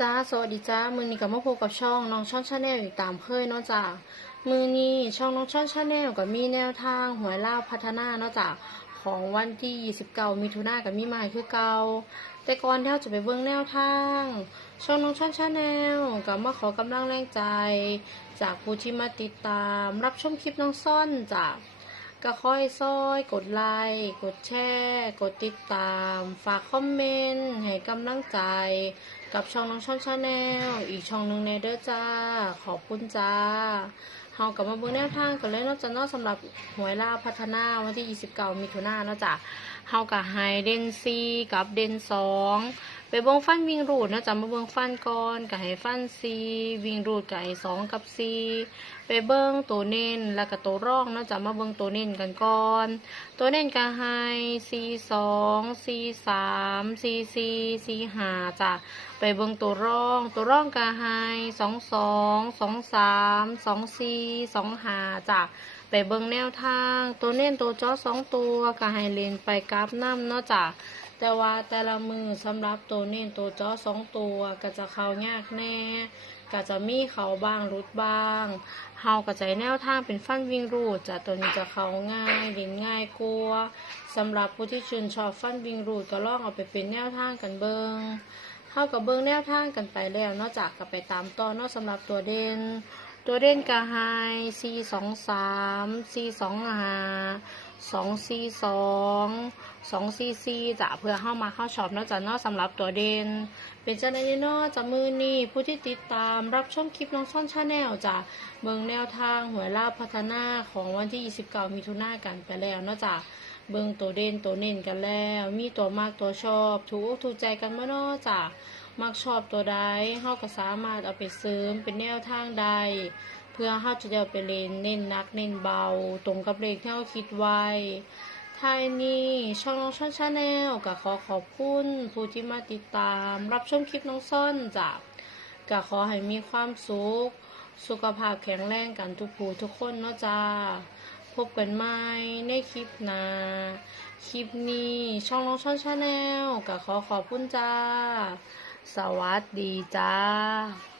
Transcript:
จ้าสวัสดีจ้ามือนี้กับมาพบกับช่องน้องช่อนชาแนลอีกตามเคยเนาะจ้ามือนี้ช่องน้องช่อนชาแนลกับมีแนวทางหวยล่าพัฒนาเนาะจ้าของวันที่29มิถุนายนกับมีมาคือเก่าแต่ก่อนเท่าจะไปเบิ่งแนวทาง ช่องน้องช่อนชาแนลกับมาขอกำลังแรงใจ จากผู้ที่มาติดตาม รับชมคลิปน้องซ่อนจ้าก ค่อยซอย กดไลค์กดแชร์กดติดตาม ฝากคอมเมนต์ให้กำลังใจ กับช่องน้องช่องชาแนลอีกช่องหนึ่งในเด้อจ้า ขอบคุณจ้าเฮากลับมาเบิ่งแนวทางกันเลยนาะจ้ะเนาะสำหรับหวยล่าพัฒนาวันที่ 29มิถุนายนนะจ้ะเฮากับไฮเดนซีกับเดนสอง ไปเบิ่งฟันวิ่งรูดนะจ้ะมาเบิ่งฟันก่อนกับให้ฟันซีวิ่งรูดกับไอ้สองกับซีไปเบิ่งตัวเน้นแล้วก็ตัวร่องนะจ้ะมาเบิ่งตัวเน้นกันก่อน ตัวเน้นก็ไฮซีสองซีสามซีซีซีห้าจ้ะไปเบิ่งตัวร่อง ตัวร่องกาไฮสองสองสองสามสองสี่สองห้าจ้ะ ไปเบิ่งแนวทางตัวเน้นตัวจอสองตัวกาไฮเลนไปกราฟน้ำเนาะจ้ะแต่ว่าแต่ละมือสำหรับตัวเน้นตัวจอสองตัวก็จะเข้ายากแน่ก็จะมีเขาบ้างรุดบ้าง เฮาก็ใจะแนวทางเป็นฟันวิ่งรูดจ้ะตัวนี้จะเข้าง่ายเล่นง่ายกลัวสำหรับผู้ที่ชื่นชอบฟันวิ่งรูดก็ลองเอาไปเป็นแนวทางกันเบิงเข้ากับเบิ้งแนวทางกันไปแล้วนอกจากกับไปตามต่อนอกสำหรับตัวเด่น ตัวเด่นกาไฮซีสองสามซีสองห้าสองซีสองสองซีซีจะเพื่อเข้ามาเข้าช็อปนอกจากนอกสำหรับตัวเด่นเป็นเจ้าหน้าที่นอกจากมือนี่ผู้ที่ติดตามรับชมคลิปน้องซ่อนชาแนลจะเบิ้งแนวทางหวยลาภพัฒนาของวันที่ 29มิถุนายนกันไปแล้วนอกจาก เบิ่งตัวเด่นตัวเน้นกันแล้ว มีตัวมากตัวชอบ ถูกถูกใจกันเมื่อนอจ้ะมักชอบตัวใดเฮาก็สามารถเอาไปเสริมเป็นแนวทางใด เพื่อเฮาจะได้เอาไปเล่นเน้นนักเน้นเบา ตรงกับเลขที่เฮาคิดไว้ท้ายนี้ช่องน้องช่อนชาแนลก็ขอขอบคุณผู้ที่มาติดตาม รับชมคลิปน้องซ่อนจ้ะก็ขอให้มีความสุข สุขภาพแข็งแรงกันทุกผู้ทุกคนเนาะจ้า พบกันใหม่ในคลิปหน้าคลิปนี้ช่องน้องช่องชาแนลก็ขอขอบคุณจ้า สวัสดีจ้า